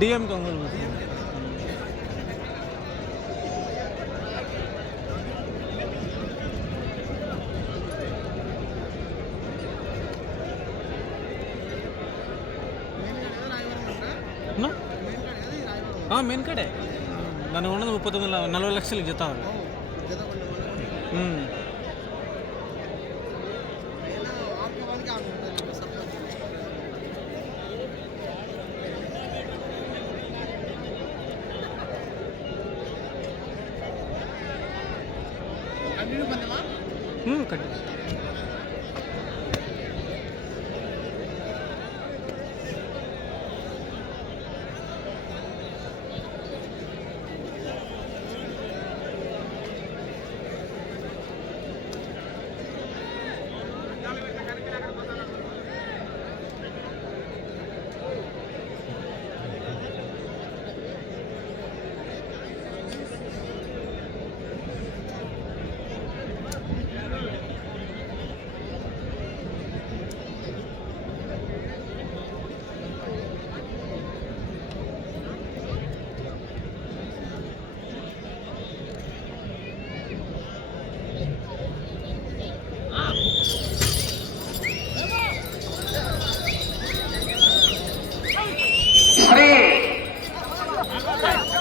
DM Ongole main కాడే దాని ఉన్నది 39 లక్షలకి జత. కట్టి శ్రీ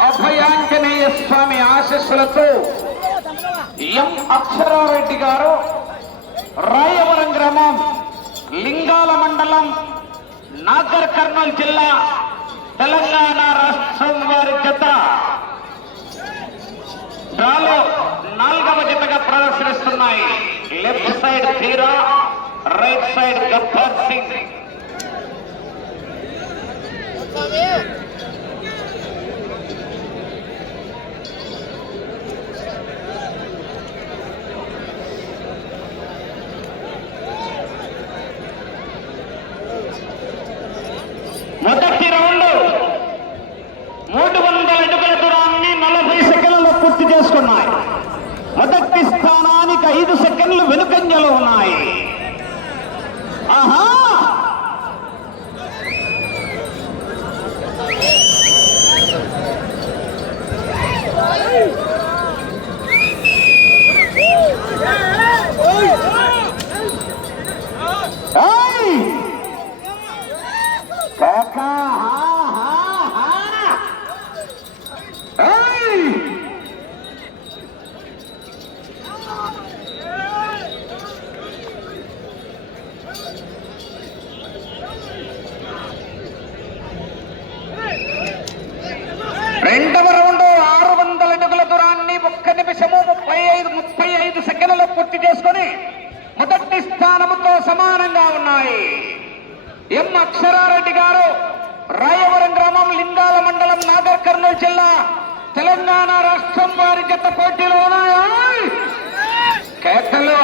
అభయాంజనేయ స్వామి ఆశీస్సులతో ఎం అక్షరారెడ్డి గారు రాయవరం గ్రామం లింగాల మండలం నాగర్ కర్నూలు జిల్లా తెలంగాణ రాష్ట్రం వారి జత డ్రాలో 4వ జతగా ప్రదర్శనిస్తున్నాయి. లెఫ్ట్ సైడ్ ధీరా, రైట్ సైడ్ గబ్బర్ సింగ్. మొదటి రౌండ్ 300 అడుగుల దూరాన్ని 40 సెకండ్లలో పూర్తి చేసుకున్నాయి. మొదటి స్థానానికి 5 సెకండ్లు వెనుకంజలో ఉన్నాయి. ఆహా, రెండవ రౌండ్ 600 అడుగుల దూరాన్ని 1 నిమిషము 35 సెకండ్లలో పూర్తి చేసుకొని మొదటి స్థానముతో సమానంగా ఉన్నాయి. ఎం అక్షరారెడ్డి గారు రాయవరం గ్రామం లింగాల మండలం నాగర్ కర్నూలు జిల్లా తెలంగాణ రాష్ట్రం వారి జత పోటీలో ఉన్నాయి. కేకలు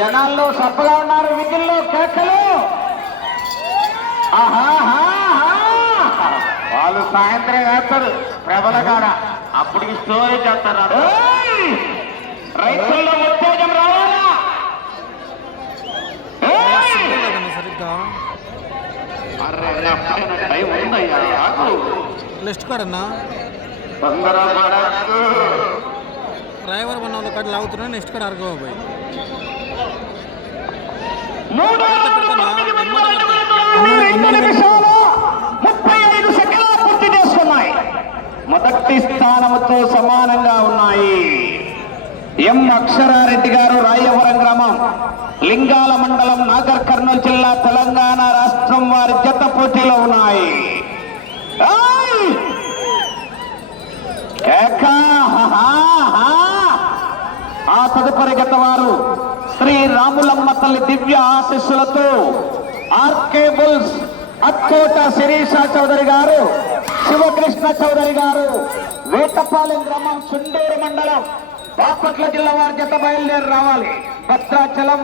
జనాల్లో సప్పగా ఉన్నారు. విధుల్లో కేకలు వాళ్ళు సాయంత్రం వేస్తారు ప్రభల కాడ, అప్పటికి స్టోరీ చేస్తారు. రైతుల్లో ఉత్తేజం రావాలా? లిస్ట్ కాడన్నా డ్రైవర్ మన వాళ్ళ కాడ లాగుతున్నా. నెక్స్ట్ కాడ అరగబాయి 2 నిమిషాలు 35 సెకండ్లు పూర్తి చేసుకున్నాయి. మొదటి స్థానముతో సమానంగా ఉన్నాయి. ఎం అక్షరారెడ్డి గారు రాయవరం గ్రామం లింగాల మండలం నాగర్ కర్నూలు జిల్లా తెలంగాణ రాష్ట్రం వారి జత పోటీలో ఉన్నాయి. ఆ తదుపరి గత వారు శ్రీ రాములమ్మ తల్లి దివ్య ఆశీస్సులతో ఆర్కే బుల్స్ అక్కోట శిరీష చౌదరి గారు, శివకృష్ణ చౌదరి గారు వేటపాలెం గ్రామం చుండూరు మండలం బాపట్ల జిల్లా వారి జత బయలుదేరి రావాలి. భద్రాచలం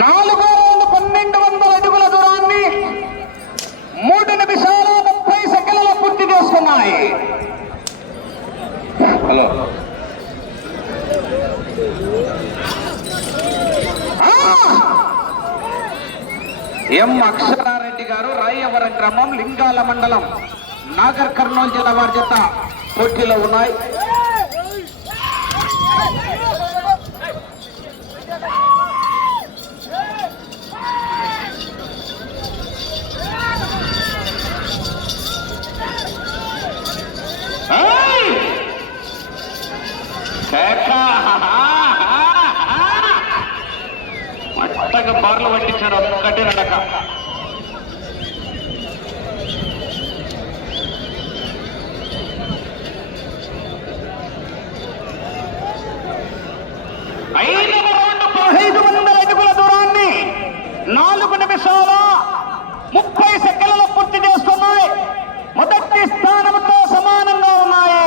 నాలుగో రౌండ్ 1200 అడుగుల దూరాన్ని ఎం అక్షరారెడ్డి గారు రాయవరం గ్రామం లింగాల మండలం నాగర్ కర్నూలు జిల్లా వారి చేత పోటీలో ఉన్నాయి. మట్టగా బార్లు పట్టించారు ఒక్కటి రడక. ఐదవ రౌండ్ 1500 అడుగుల దూరాన్ని 4 నిమిషాల 30 సెకండ్లలో పూర్తి చేసుకున్నాయి. మొదటి స్థానంతో సమానంగా ఉన్నాయి.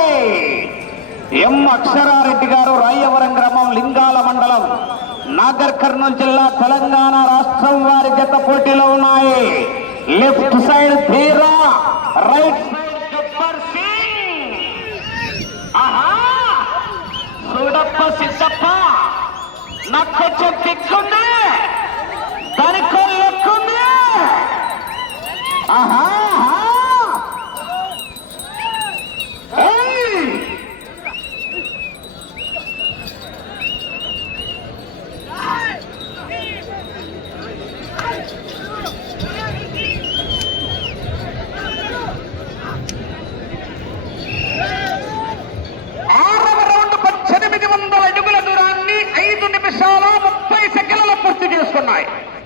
ఎం అక్షరారెడ్డి గారు రాయవరం గ్రామం లింగాల మండలం నాగర్ కర్నూలు జిల్లా తెలంగాణ రాష్ట్రం వారి జత పోటీలో ఉన్నాయి. లెఫ్ట్ సైడ్ ధీరా, రైట్ సైడ్ గబ్బర్ సింగ్. ఆహా చూడప్ప సిద్ధప్ప, నాకు కొంచెం దిక్కుంది, దానికి లెక్కుంది. ఆహా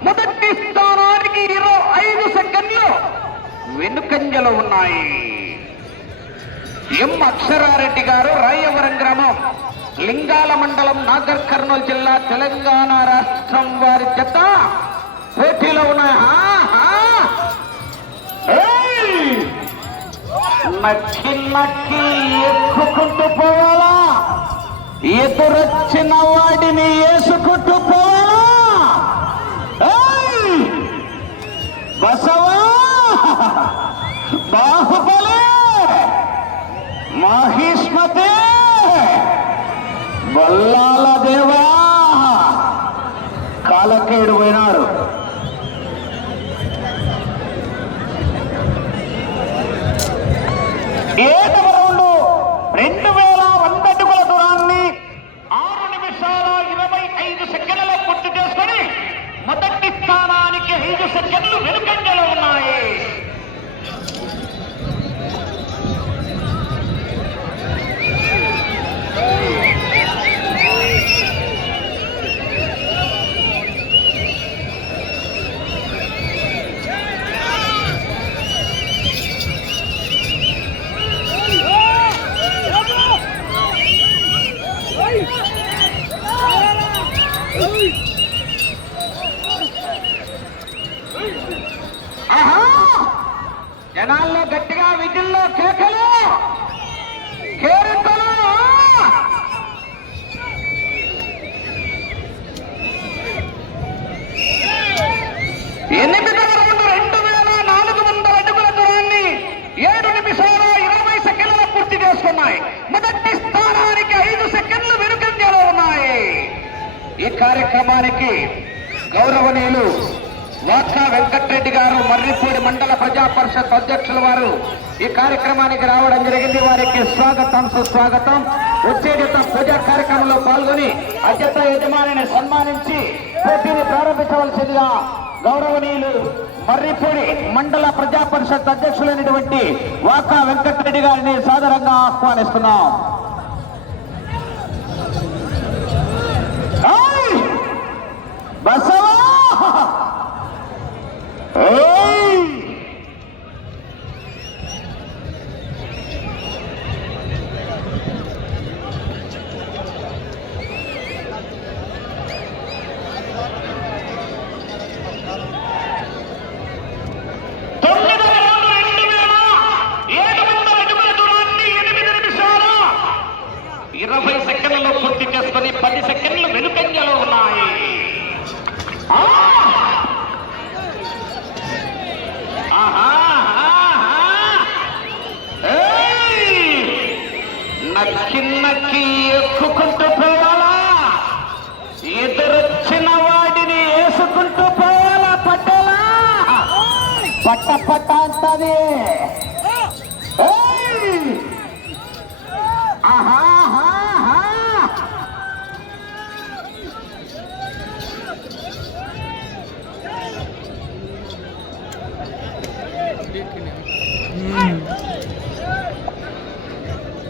మొదటి స్థానానికి 25 సెకండ్లు వెనుకంజలో ఉన్నాయి. ఎం అక్షరారెడ్డి గారు రాయవరం గ్రామం లింగాల మండలం నాగర్ కర్నూలు జిల్లా తెలంగాణ రాష్ట్రం వారి జత పోటీలో ఉన్నాయి. నక్కి నక్కి ఎక్కుకుంటూ పోవాలా, ఎదురొచ్చిన వాడిని వేసుకుంటూ పోవాలా. బసవా, బాహుబలి, మహిష్మతి, బల్లాల దేవా కాలకేడు పోయినారు. ఏడవ రౌండ్ 2100 అడుగుల దూరాన్ని 6 నిమిషాల 25 సెకండ్లలో పూర్తి చేసుకొని మొదటి స్థానానికి 5 సెకండ్లు వెనుకంజలో ఉన్నాయి. జనాల్లో గట్టిగా విధుల్లో కేకలు, కేరింతలు. 8వ రౌండ్ 2400 అడుగుల దూరాన్ని 7 నిమిషాల 20 సెకండ్లలో పూర్తి చేసుకున్నాయి. మొదటి స్థానానికి 5 సెకండ్లు వెనుకంజలో ఉన్నాయి. ఈ కార్యక్రమానికి గౌరవనీయులు వాకా వెంకటరెడ్డి గారు మర్రిపూడి మండల ప్రజా పరిషత్ అధ్యక్షుల వారు ఈ కార్యక్రమానికి రావడం జరిగింది. వారికి స్వాగతం సుస్వాగతం. వచ్చేట పూజా కార్యక్రమంలో పాల్గొని అధ్యక్ష యజమానిని సన్మానించి పోటీని ప్రారంభించవలసిందిగా గౌరవనీయులు మర్రిపూడి మండల ప్రజా పరిషత్ అధ్యక్షులైనటువంటి వాకా వెంకటరెడ్డి గారిని సాదరంగా ఆహ్వానిస్తున్నాం. బసవా, పూర్తి చేసుకుని 10 సెకండ్లు వెనుకంజలో ఉన్నాయి. నక్కి నక్కి ఎక్కుకుంటూ పోవాలా, ఎదురొచ్చిన వాడిని వేసుకుంటూ పోవాలా. పట్టేలా పట్ట పట్ట అంటది.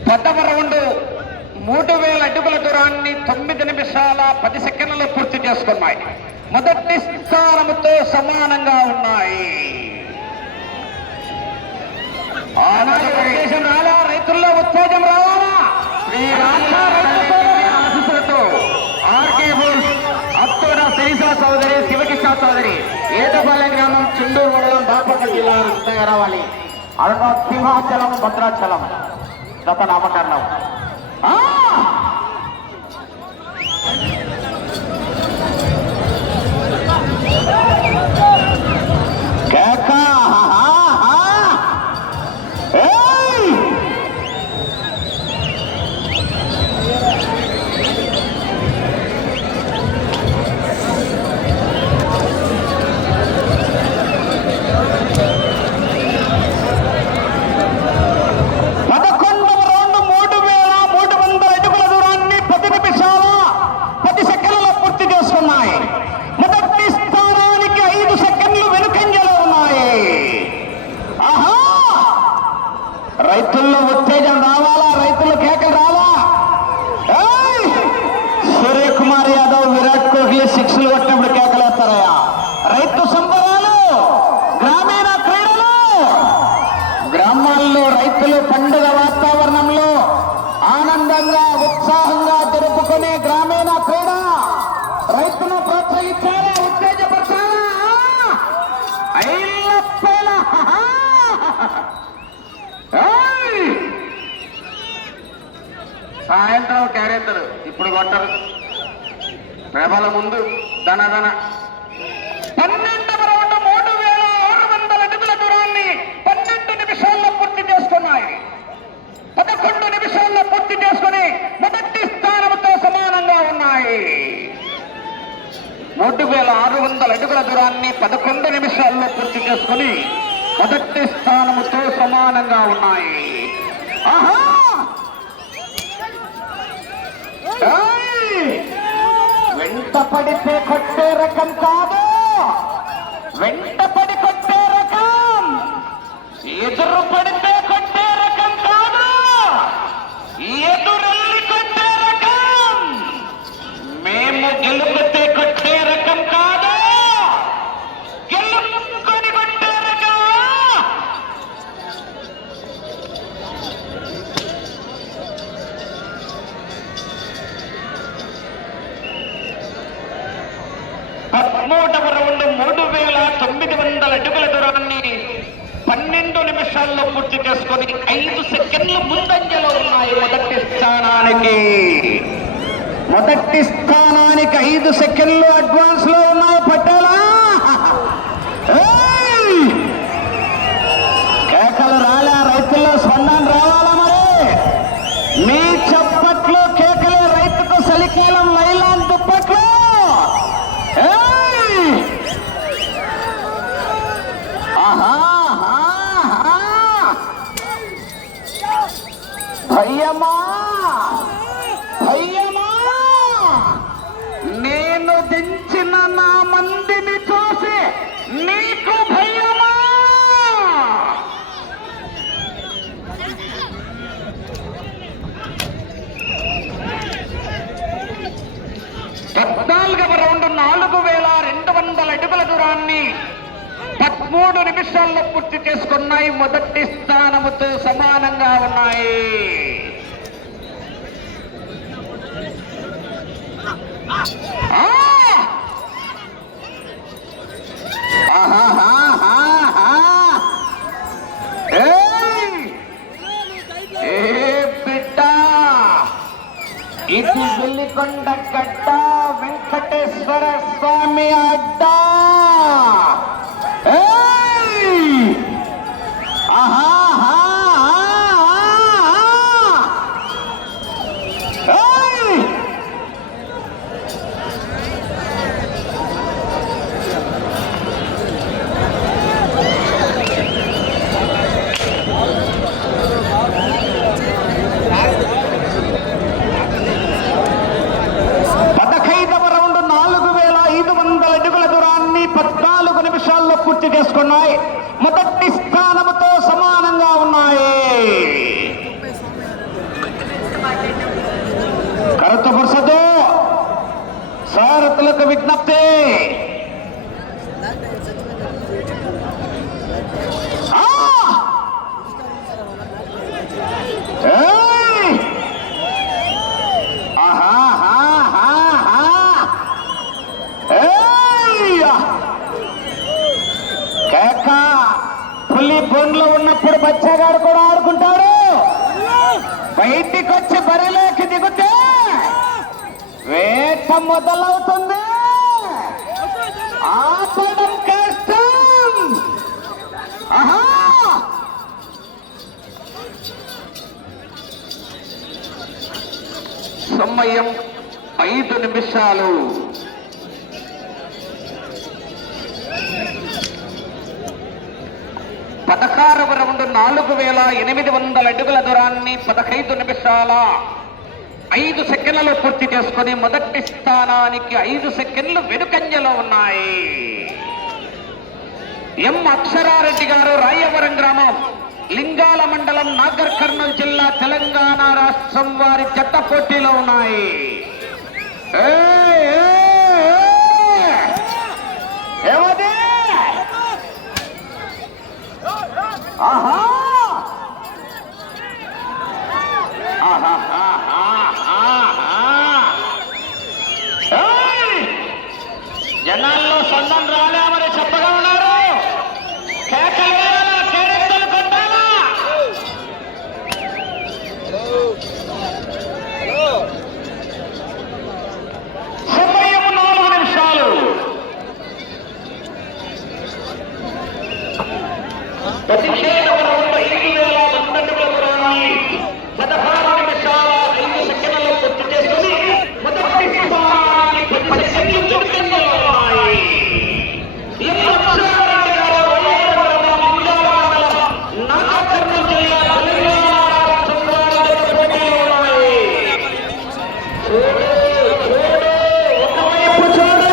పదవ రౌండ్ 3000 అడుగుల దూరాన్ని 9 నిమిషాల 10 సెకండ్లలో పూర్తి చేసుకున్నాయి. మొదటి స్థానముతో సమానంగా ఉన్నాయి. ఆనందం రాలా, రైతుల్లో ఉత్తేజం రావాలా? ఆశీస్సులతో ఆర్కే బుల్స్ అత్తోడ శ్రీశా చౌదరి, శివకృష్ణ చౌదరి, ఏటపాలెం గ్రామం, చుండూరు మండలం, బాపట్ల జిల్లా రావాలి. అరుణ సింహాచలం, భద్రాచలం గత నామకరణం. రైతుల్లో ఉత్తేజం రావాలా? రైతులు కేకలు రావాలా? సూర్యకుమార్ యాదవ్, విరాట్ కోహ్లీ సిక్స్లు కొట్టినప్పుడు కేకలేస్తారయ్యా. రైతు సంబరాలు, గ్రామీణ క్రీడలు, గ్రామాల్లో రైతులు పండుగ వాతావరణంలో ఆనందంగా ఉత్సాహంగా జరుపుకునే గ్రామీణ క్రీడ. రైతును ప్రోత్సహించాలా? ఉత్తేజపరచాలా? సాయంత్రం క్యారెత్తరు, ఇప్పుడు కొట్టరు. ప్రభల ముందు ధన 12వ రౌండ్ 3600 అడుగుల దూరాన్ని 12 నిమిషాల్లో పూర్తి చేసుకున్నాయి. 11 నిమిషాల్లో పూర్తి చేసుకుని మొదటి స్థానంతో సమానంగా ఉన్నాయి. 3600 అడుగుల దూరాన్ని 11 నిమిషాల్లో పూర్తి చేసుకుని మొదటి స్థానముతో సమానంగా ఉన్నాయి. వెంట పడితే కొట్టే రకం కాదు, వెంట పడి కొట్టే రకం, ఎదురు పడితే కొట్టే రకం కాదు, ఎదురెళ్ళి కొట్టే రకం. మేము గెలుపుతే కొట్టే రకం కాదు, గెలుపుకొని కొట్టే రకం. 13వ రౌండ్ 3900 అడుగుల దూరాన్ని 12 నిమిషాల్లో పూర్తి చేసుకొని 5 సెకండ్లు ముందంజలో ఉన్నాయి. మొదటి స్థానానికి 5 సెకండ్లు అడ్వాన్స్ లో ఉన్నాయి. పట్టాలా? కేకలు రాలే, రైతుల్లో స్పందన రావాలా? మరి మీ చప్పట్లు కేకలే రైతుకు సలికీలం లైలాన్ దుప్పట్లు. భయ్యమా భయ్యమా, నేను దించిన నా మందిని చూసి నీకు భయ్యమా? 14వ రౌండ్ 4200 అడుగుల దూరాన్ని 13 నిమిషాల్లో పూర్తి చేసుకున్నాయి. మొదటి స్థానముతో సమానంగా ఉన్నాయి. బిడ్డ, ఇది వెల్లికొండ గడ్డ, వెంకటేశ్వర స్వామి అడ్డ. మొదటి స్థానముతో సమానంగా ఉన్నాయి. కరుతపరచదు సారథులకు విజ్ఞప్తి. పులి బొండ్లో ఉన్నప్పుడు బచ్చగాడు కూడా ఆడుకుంటాడు. బయటికి వచ్చి బరిలోకి దిగుతే వేట మొదలవుతుంది. ఆపడం కష్టం. సమయం 5 నిమిషాలు. పదహారవ రౌండ్ 4800 అడుగుల దూరాన్ని 15 నిమిషాల 5 సెకండ్లలో పూర్తి చేసుకుని మొదటి స్థానానికి 5 సెకండ్లు వెనుకంజలో ఉన్నాయి. ఎం అక్షరారెడ్డి గారు రాయవరం గ్రామం, లింగాల మండలం, నాగర్ కర్నూలు జిల్లా, తెలంగాణ రాష్ట్రం వారి జట్ట పోటీలో ఉన్నాయి. ఏమది? ఆహా జనాల్లో సొంతం రాలేమని చెప్పగా ఉన్నారు. కేకలు కేరింతలు కొట్టాలా? సమయం 4 నిమిషాలు. 17వ రౌండ్ 5100 అడుగుల దూరాన్ని 16 నిమిషాల 5 సెకండ్లలో పూర్తి చేసుకుని మొదటి స్థానానికి 10 సెకండ్లు వెనుకంజలో ఉన్నాయి. ఎం అక్షరారెడ్డి గారు రాయవరం గ్రామం, లింగాల మండలం, నాగర్ కర్నూలు జిల్లా, తెలంగాణ రాష్ట్రం వారి జట్టు పోటీలో ఉన్నాయి. ఒకవైపు చూడు,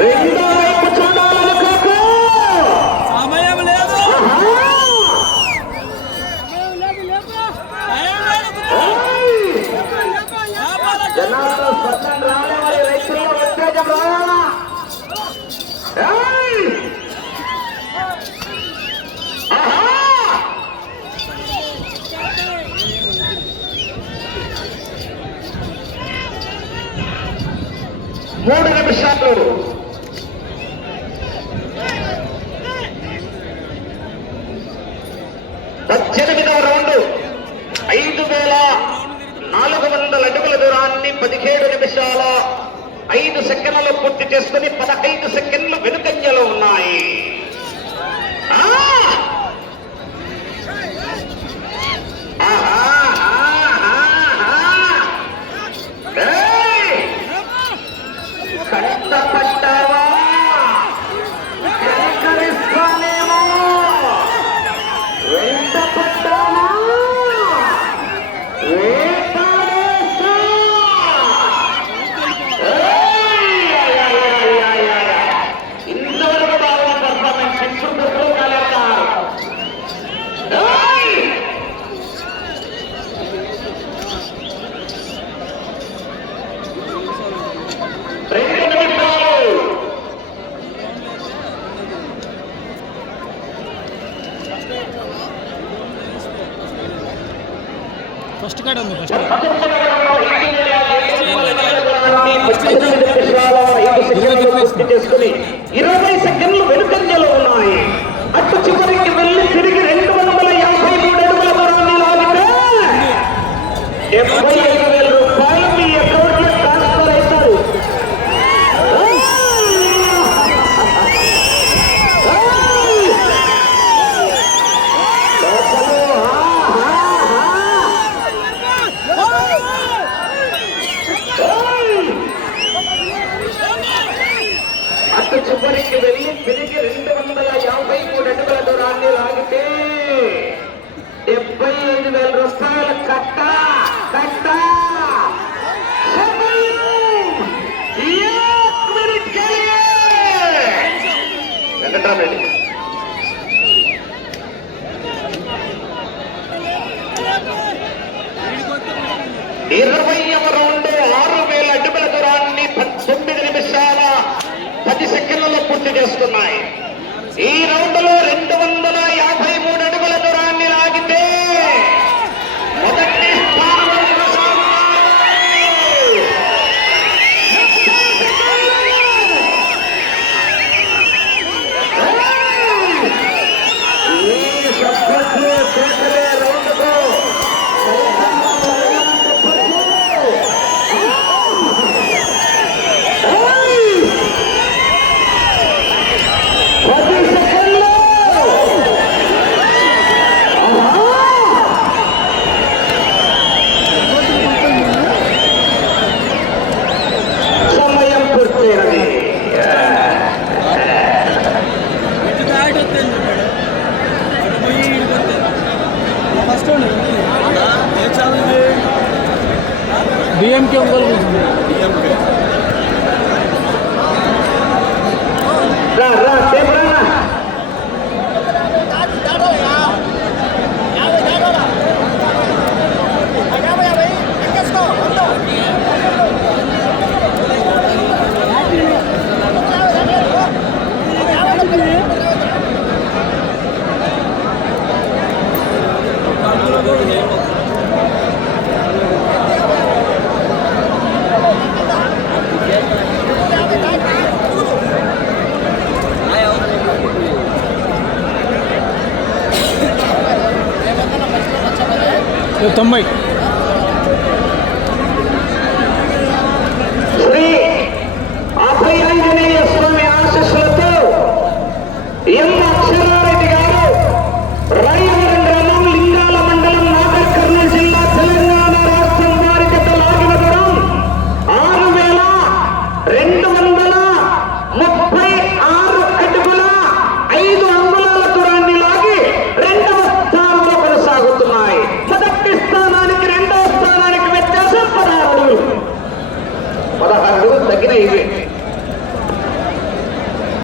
రెండో వైపు చూడాలనుకోకు. సమయం లేదు. జనాల్లో స్వచ్ఛం రావాలి, రైతుల్లో ఉత్తేజం రావాలా? మూడు నిమిషాలు. 18వ రౌండ్ 5400 అడుగుల దూరాన్ని 17 నిమిషాల 5 సెకండ్లలో పూర్తి చేసుకుని 15 సెకండ్లు వెనుకంజలో ఉన్నాయి. కంటపడ్డావా? కనికరిస్తానేమో. వెంటపడ్డావా? వేటాడేస్తా. ఇంతవరకు బాగున్న పర్ఫార్మెన్స్ ఇప్పుడు కాలేదా? 2 నిమిషాలు. ఫస్ట్ కార్డ్ ఉంది. 20 సెకండ్లు వెనుకంజలో ఉన్నాయి. అటు చివరికి వెళ్ళి తిరిగి 253 అడుగుల దూరాన్ని లాగితే 75,000 రూపాయలు మీ అకౌంట్లో ట్రాన్స్ఫర్ అవుతారు. అటు చివరికి వెళ్ళి తిరిగి 253 20వ రౌండ్ 6000 అడుగుల దూరాన్ని 9 నిమిషాల 10 సెకండ్లలో పూర్తి చేస్తున్నాయి. ఈ రౌండ్ లో 253 అడుగుల దూరాన్ని లాగితే మొదటి స్థానంలో సమయం పూర్తయినది. డిఎంకే ఒంగోలు రా రా టేబుల్ తొంభై